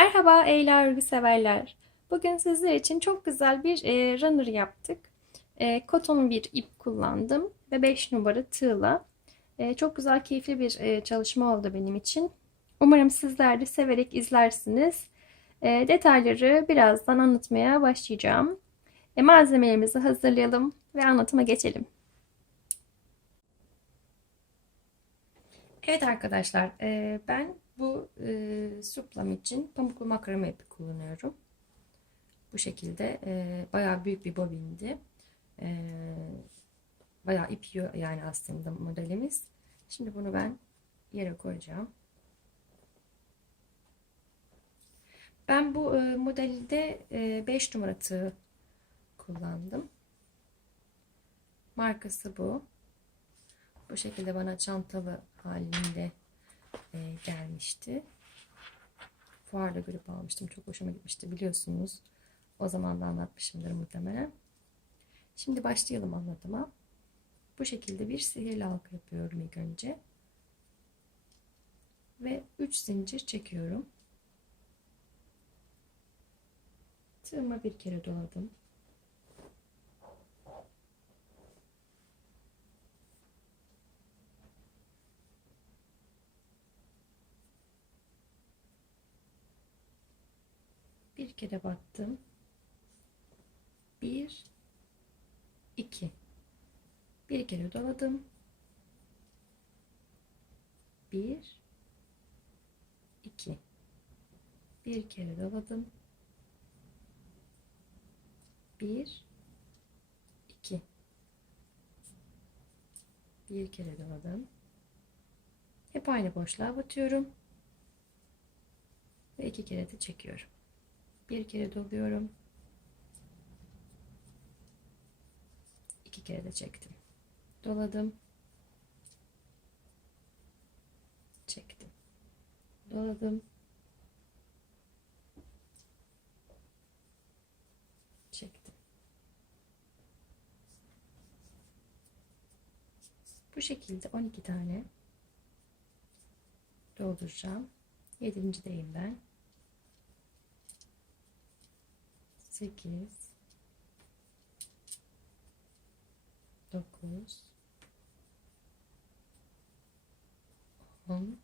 Merhaba Eyla örgü severler. Bugün sizler için çok güzel bir e, runner yaptık. E, koton bir ip kullandım ve 5 numara tığla. E, çok güzel, keyifli bir e, çalışma oldu benim için. Umarım sizler de severek izlersiniz. E, detayları birazdan anlatmaya başlayacağım. E, malzemelerimizi hazırlayalım ve anlatıma geçelim. Evet arkadaşlar, e, ben bu e, suplam için pamuklu makrame ipi kullanıyorum. Bu şekilde e, bayağı büyük bir bobindi. E, bayağı ip yani aslında modelimiz. Şimdi bunu ben yere koyacağım. Ben bu e, modelde e, 5 numara tığ kullandım. Markası bu. Bu şekilde bana çantalı halinde e, gelmişti. Fuarda görüp almıştım. Çok hoşuma gitmişti biliyorsunuz. O zaman da anlatmışımdır muhtemelen. Şimdi başlayalım anlatıma. Bu şekilde bir sihirli halka yapıyorum ilk önce. Ve 3 zincir çekiyorum. Tığıma bir kere doladım. bir kere battım. Bir, iki. Bir kere doladım. Bir, iki. Bir kere doladım. Bir, iki. Bir kere doladım. Hep aynı boşluğa batıyorum. Ve iki kere de çekiyorum bir kere doluyorum. İki kere de çektim. Doladım. Çektim. Doladım. Çektim. Bu şekilde 12 tane dolduracağım. 7. deyim ben 8 9 10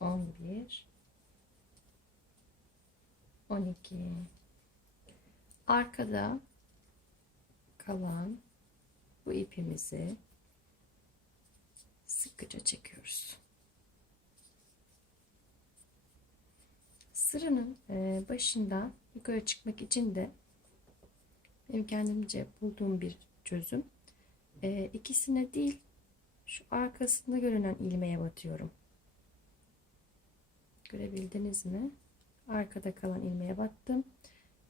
11 12 arkada kalan bu ipimizi sıkıca çekiyoruz. Sıranın e, başından yukarı çıkmak için de benim kendimce bulduğum bir çözüm. E, ikisine değil şu arkasında görünen ilmeğe batıyorum. Görebildiniz mi? Arkada kalan ilmeğe battım.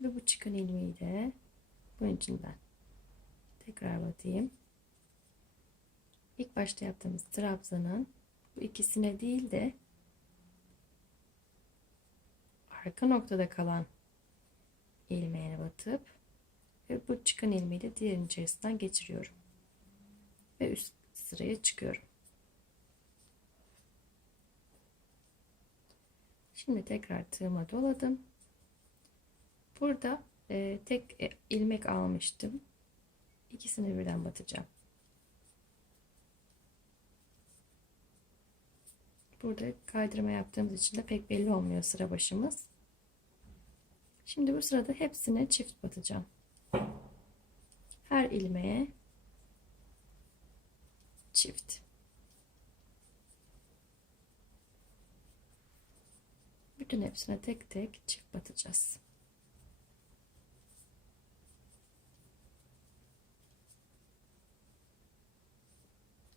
Ve bu çıkan ilmeği de bunun içinden tekrar batayım. İlk başta yaptığımız trabzanın bu ikisine değil de arka noktada kalan ilmeğine batıp ve bu çıkan ilmeği de diğerinin içerisinden geçiriyorum. Ve üst sıraya çıkıyorum. Şimdi tekrar tığıma doladım. Burada e, tek e, ilmek almıştım. İkisini birden batacağım. Burada kaydırma yaptığımız için de pek belli olmuyor sıra başımız. Şimdi bu sırada hepsine çift batacağım. Her ilmeğe çift. Bütün hepsine tek tek çift batacağız.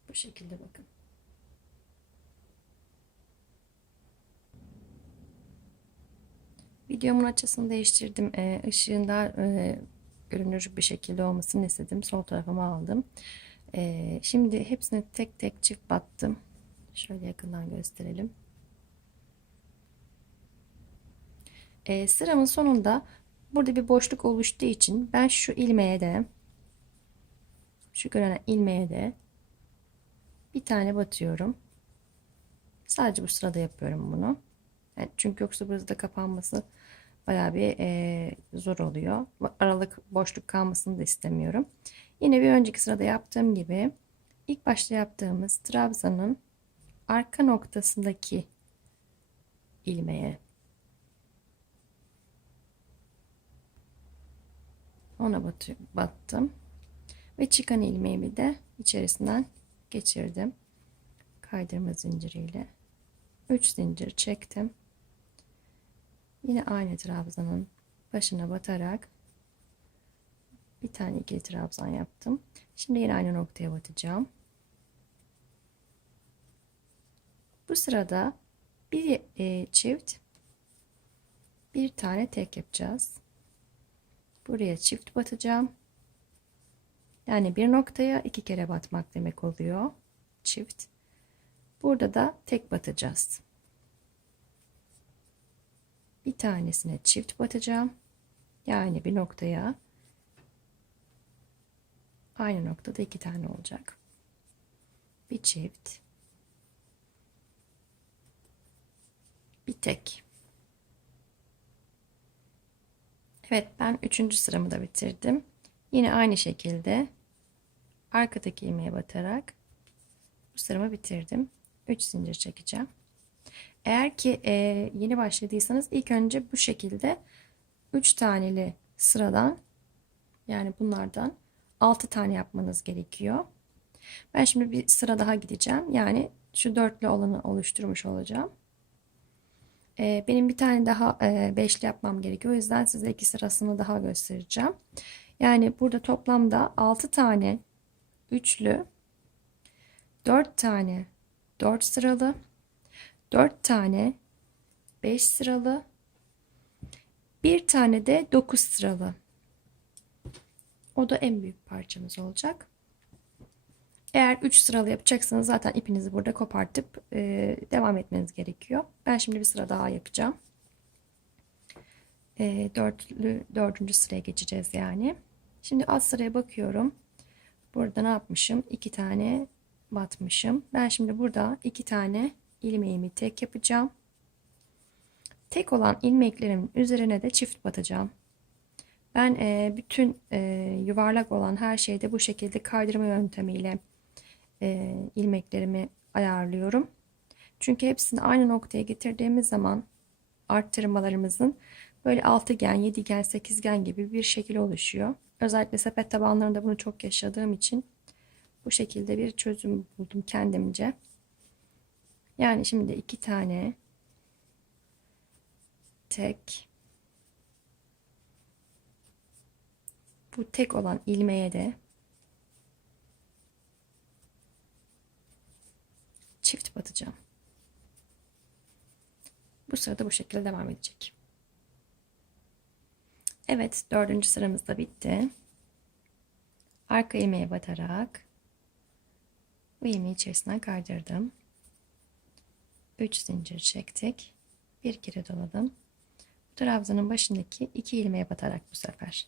Bu şekilde bakın. Videomun açısını değiştirdim. Ee, ışığın daha e, görünür bir şekilde olmasını istedim. Sol tarafıma aldım. Ee, şimdi hepsini tek tek çift battım. Şöyle yakından gösterelim. Ee, sıramın sonunda burada bir boşluk oluştuğu için ben şu ilmeğe de şu görünen ilmeğe de bir tane batıyorum. Sadece bu sırada yapıyorum bunu. Yani çünkü yoksa burada da kapanması bayağı bir e, zor oluyor. Aralık boşluk kalmasını da istemiyorum. Yine bir önceki sırada yaptığım gibi ilk başta yaptığımız trabzanın arka noktasındaki ilmeğe ona battım ve çıkan ilmeğimi de içerisinden geçirdim kaydırma zinciriyle 3 zincir çektim yine aynı trabzanın başına batarak bir tane ikili trabzan yaptım. Şimdi yine aynı noktaya batacağım. Bu sırada bir e, çift bir tane tek yapacağız. Buraya çift batacağım. Yani bir noktaya iki kere batmak demek oluyor. Çift. Burada da tek batacağız bir tanesine çift batacağım yani bir noktaya aynı noktada iki tane olacak bir çift bir tek Evet ben üçüncü sıramı da bitirdim. Yine aynı şekilde arkadaki ilmeğe batarak bu sıramı bitirdim. 3 zincir çekeceğim. Eğer ki e, yeni başladıysanız ilk önce bu şekilde 3 taneli sıradan yani bunlardan 6 tane yapmanız gerekiyor. Ben şimdi bir sıra daha gideceğim. Yani şu dörtlü olanı oluşturmuş olacağım. Ee, benim bir tane daha e, beşli yapmam gerekiyor. O yüzden size iki sırasını daha göstereceğim. Yani burada toplamda 6 tane üçlü, 4 tane 4 sıralı, 4 tane 5 sıralı, bir tane de 9 sıralı. O da en büyük parçamız olacak. Eğer 3 sıralı yapacaksanız zaten ipinizi burada kopartıp e, devam etmeniz gerekiyor. Ben şimdi bir sıra daha yapacağım. E, dörtlü, dördüncü sıraya geçeceğiz yani. Şimdi alt sıraya bakıyorum. Burada ne yapmışım? 2 tane batmışım. Ben şimdi burada 2 tane ilmeğimi tek yapacağım. Tek olan ilmeklerimin üzerine de çift batacağım. Ben e, bütün e, yuvarlak olan her şeyde bu şekilde kaydırma yöntemiyle e, ilmeklerimi ayarlıyorum. Çünkü hepsini aynı noktaya getirdiğimiz zaman arttırmalarımızın böyle altıgen, yedigen, sekizgen gibi bir şekil oluşuyor. Özellikle sepet tabanlarında bunu çok yaşadığım için bu şekilde bir çözüm buldum kendimce. Yani şimdi iki tane tek bu tek olan ilmeğe de çift batacağım. Bu sırada bu şekilde devam edecek. Evet dördüncü sıramız da bitti. Arka ilmeğe batarak bu ilmeği içerisinden kaydırdım. 3 zincir çektik. Bir kere doladım. Bu trabzanın başındaki iki ilmeğe batarak bu sefer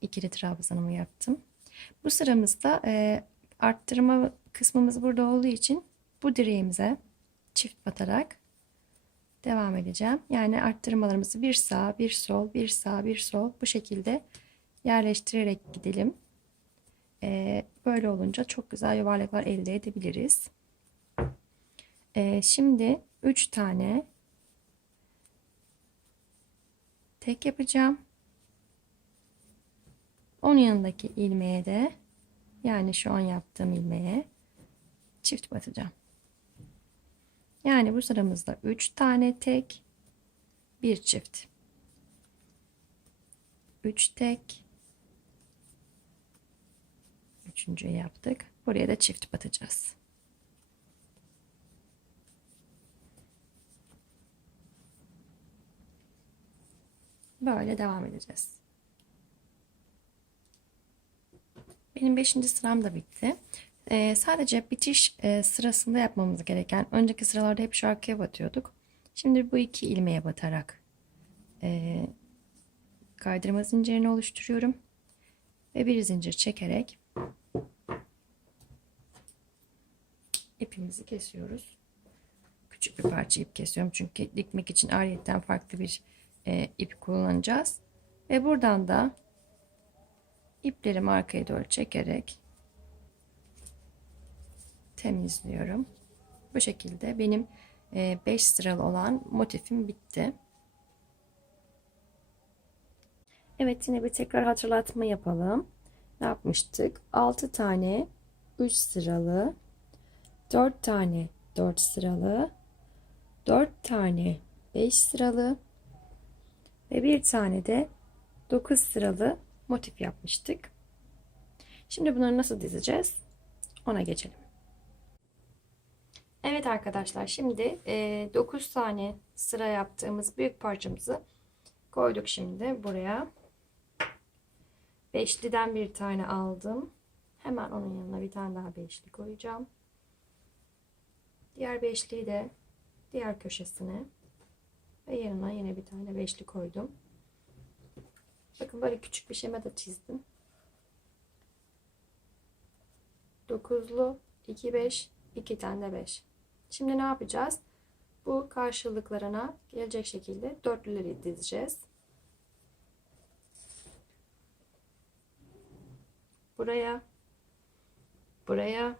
ikili trabzanımı yaptım. Bu sıramızda e, arttırma kısmımız burada olduğu için bu direğimize çift batarak devam edeceğim. Yani arttırmalarımızı bir sağ, bir sol, bir sağ, bir sol bu şekilde yerleştirerek gidelim. Ee, böyle olunca çok güzel yuvarlaklar elde edebiliriz. Ee, şimdi 3 tane tek yapacağım. Onun yanındaki ilmeğe de yani şu an yaptığım ilmeğe çift batacağım. Yani bu sıramızda 3 tane tek, bir çift. 3 tek. Üçüncüyü yaptık. Buraya da çift batacağız. Böyle devam edeceğiz. Benim 5. sıram da bitti. Ee, sadece bitiş e, sırasında yapmamız gereken önceki sıralarda hep şu arkaya batıyorduk. Şimdi bu iki ilmeğe batarak e, kaydırma zincirini oluşturuyorum. Ve bir zincir çekerek ipimizi kesiyoruz. küçük bir parça ip kesiyorum. Çünkü dikmek için ayrıyetten farklı bir e, ip kullanacağız. Ve buradan da iplerimi arkaya doğru çekerek temizliyorum. Bu şekilde benim 5 sıralı olan motifim bitti. Evet yine bir tekrar hatırlatma yapalım. Ne yapmıştık? 6 tane 3 sıralı, 4 tane 4 sıralı, 4 tane 5 sıralı ve bir tane de 9 sıralı motif yapmıştık. Şimdi bunları nasıl dizeceğiz? Ona geçelim. Evet arkadaşlar şimdi 9 tane sıra yaptığımız büyük parçamızı koyduk şimdi buraya. Beşliden bir tane aldım. Hemen onun yanına bir tane daha beşli koyacağım. Diğer beşliyi de diğer köşesine ve yanına yine bir tane beşli koydum. Bakın böyle küçük bir şema da çizdim. Dokuzlu, iki beş, iki tane beş. Şimdi ne yapacağız? Bu karşılıklarına gelecek şekilde dörtlüleri dizeceğiz. Buraya, buraya,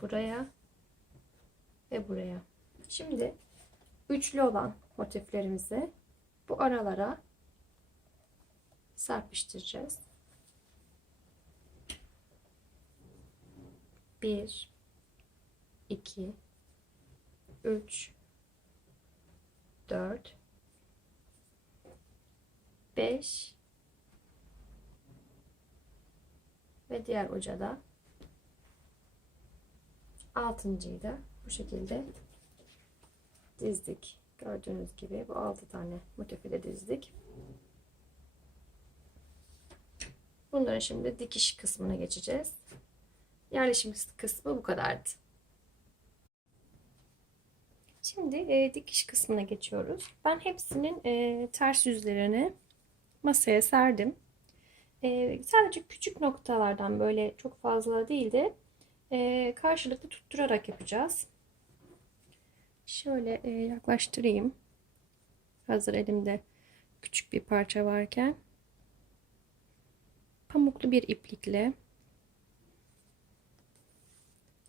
buraya ve buraya. Şimdi üçlü olan motiflerimizi bu aralara serpiştireceğiz. Bir, iki, üç, dört, beş ve diğer uca da altıncıyı da bu şekilde dizdik. Gördüğünüz gibi bu altı tane motifi de dizdik. Bunların şimdi dikiş kısmına geçeceğiz. Yerleşim kısmı bu kadardı. Şimdi e, dikiş kısmına geçiyoruz. Ben hepsinin e, ters yüzlerini masaya serdim. E, sadece küçük noktalardan böyle çok fazla değil de e, karşılıklı tutturarak yapacağız. Şöyle e, yaklaştırayım. Hazır elimde küçük bir parça varken pamuklu bir iplikle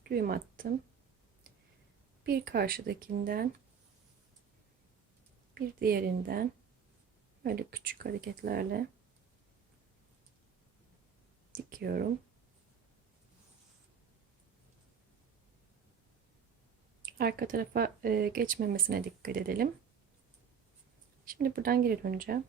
düğüm attım. Bir karşıdakinden bir diğerinden böyle küçük hareketlerle dikiyorum. Arka tarafa e, geçmemesine dikkat edelim. Şimdi buradan geri döneceğim.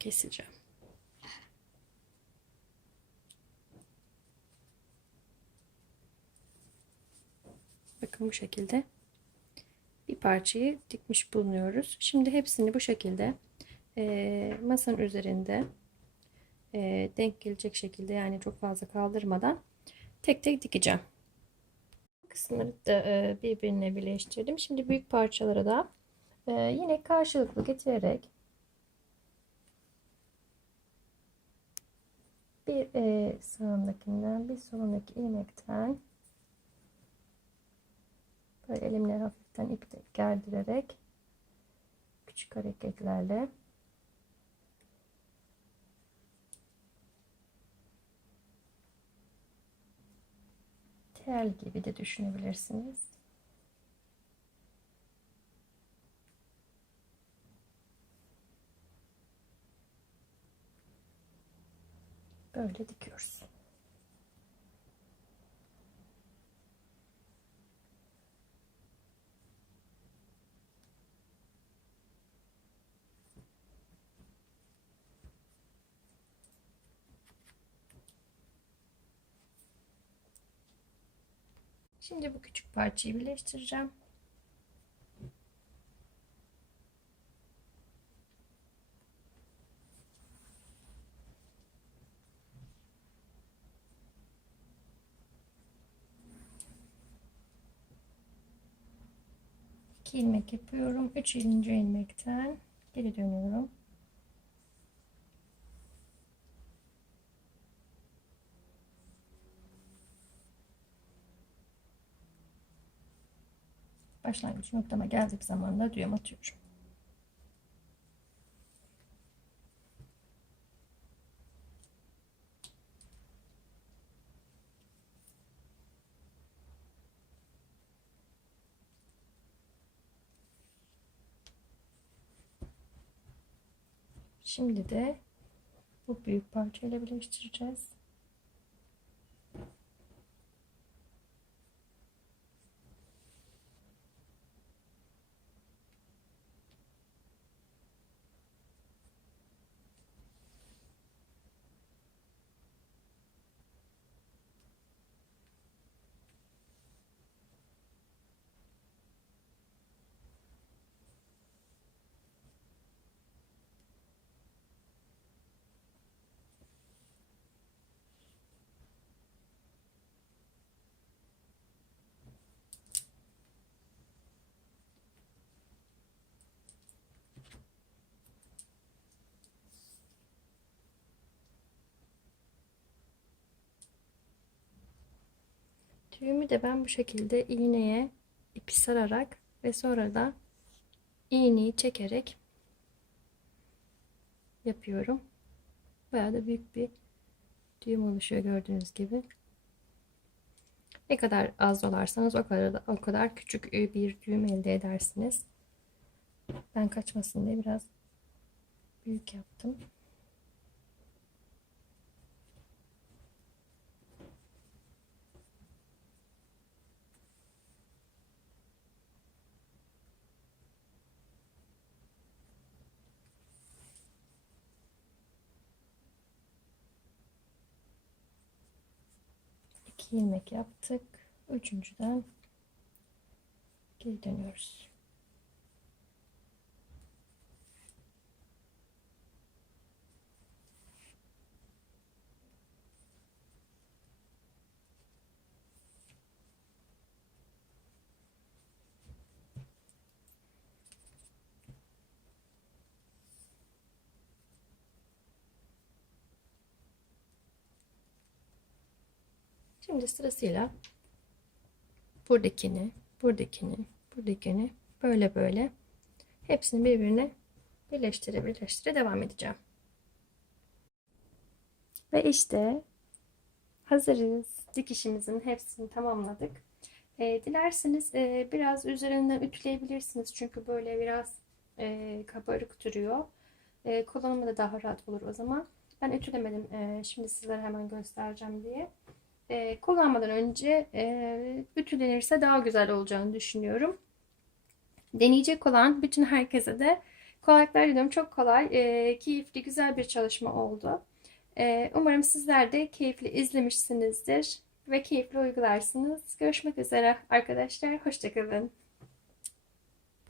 keseceğim. Bakın bu şekilde bir parçayı dikmiş bulunuyoruz. Şimdi hepsini bu şekilde e, masanın üzerinde e, denk gelecek şekilde yani çok fazla kaldırmadan tek tek dikeceğim. Kısımları da e, birbirine birleştirdim. Şimdi büyük parçalara da e, yine karşılıklı getirerek bir e, sağındakinden bir solundaki ilmekten böyle elimle hafiften ip gerdirerek küçük hareketlerle tel gibi de düşünebilirsiniz. Böyle dikiyoruz. Şimdi bu küçük parçayı birleştireceğim. İki ilmek yapıyorum. Üç ilinci ilmekten geri dönüyorum. Başlangıç noktama geldiğim zaman da düğüm atıyorum. Şimdi de bu büyük parçayla birleştireceğiz. Düğümü de ben bu şekilde iğneye ipi sararak ve sonra da iğneyi çekerek yapıyorum. Bayağı da büyük bir düğüm oluşuyor gördüğünüz gibi. Ne kadar az dolarsanız o kadar o kadar küçük bir düğüm elde edersiniz. Ben kaçmasın diye biraz büyük yaptım. İlmek yaptık. Üçüncüden geri dönüyoruz. Şimdi sırasıyla buradakini, buradakini, buradakini böyle böyle hepsini birbirine birleştire birleştire devam edeceğim. Ve işte hazırız. Dikişimizin hepsini tamamladık. Ee, dilerseniz e, biraz üzerinden ütüleyebilirsiniz. Çünkü böyle biraz e, kabarık duruyor. E, kullanımı da daha rahat olur o zaman. Ben ütülemedim. E, şimdi sizlere hemen göstereceğim diye. E, kullanmadan önce e, ütülenirse daha güzel olacağını düşünüyorum. Deneyecek olan bütün herkese de kolaylıklar diliyorum. Çok kolay, e, keyifli, güzel bir çalışma oldu. E, umarım sizler de keyifli izlemişsinizdir ve keyifli uygularsınız. Görüşmek üzere arkadaşlar. Hoşçakalın.